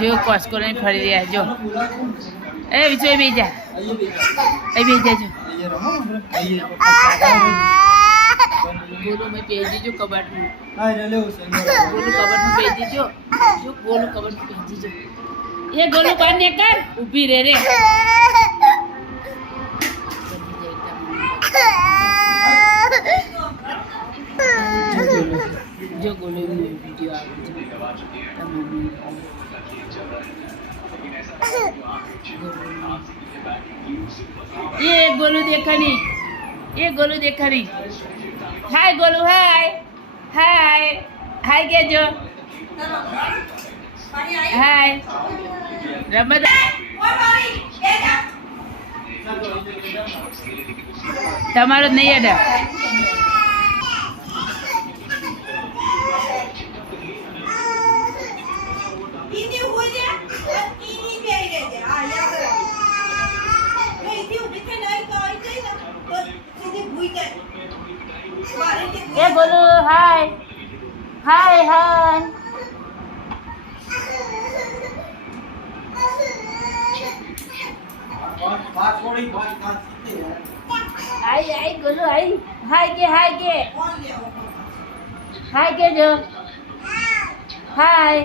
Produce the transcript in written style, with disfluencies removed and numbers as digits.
જો કોસ્કો ને ફરી રહ્યા જો એ વિચો એ બેજા એ બેજા જો ગોલુ મેં પેજી જો કબાટ में ગોલુ કબાટ में પેજી જો જો ગોલુ કબાટ में પેજી જો ये गोलू बाहर निकल ऊभी रे रे जो गोलू में वीडियो आ ये गोलू देखा नहीं ये गोलू देखा नहीं हाय गोलू हाय हाय हाय क्या जो हाय रमद તમારો નહીં અડા એ બોલો હાય હાય હાય आई आई गोलू आई हाय के जो हाय